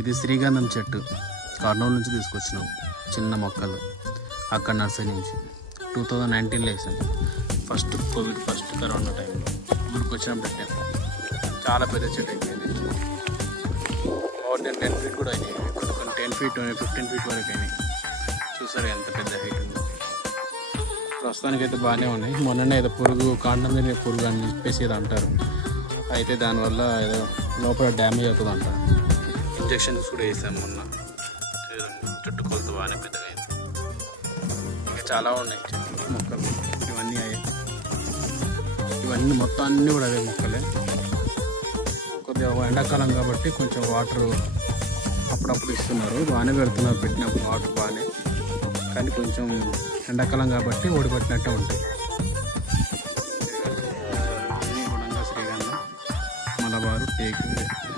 ఇది శ్రీగంధం చెట్టు. కర్నూలు నుంచి తీసుకొచ్చినాం చిన్న మొక్కలు. అక్కడ నర్సరీ నుంచి. టూ థౌజండ్ నైన్టీన్లో వేసాం. ఫస్ట్ కోవిడ్ ఫస్ట్ కరోనా టైంలో. ఊరికి వచ్చినప్పుడు పెట్టాం. చాలా పెద్ద చెట్టు అయిపోయింది. టెన్ టెన్ ఫీట్ కూడా అయినాయి. కొన్ని కొన్ని టెన్ ఫీట్ ఫిఫ్టీన్ ఫీట్ వరకు అయినాయి. చూసారు ఎంత పెద్ద హైట్ ఉందో. ప్రస్తుతానికి అయితే బాగానే ఉన్నాయి. మొన్ననే ఏదో పురుగు కాండం మీద పురుగు అని చెప్పేసి ఏదో అంటారు. అయితే దానివల్ల ఏదో లోపల డ్యామేజ్ అవుతుంది అంటారు ఇంజక్షన్స్ కూడా వేసాము మొన్న. చుట్టు కొలత బాగానే పెద్దగా ఇంకా చాలా ఉన్నాయి. మొక్కలు. ఇవన్నీ అయ్యాయి ఇవన్నీ మొత్తం అన్నీ కూడా అవే మొక్కలే. కొద్దిగా ఎండాకాలం కాబట్టి కొంచెం వాటర్ అప్పుడప్పుడు ఇస్తున్నారు. బాగానే పెడుతున్నారు పెట్టినప్పుడు వాటర్ బాగానే. కానీ కొంచెం ఎండాకాలం కాబట్టి ఓడిపెట్టినట్టే ఉంటాయి. శ్రీగంధం మలబారు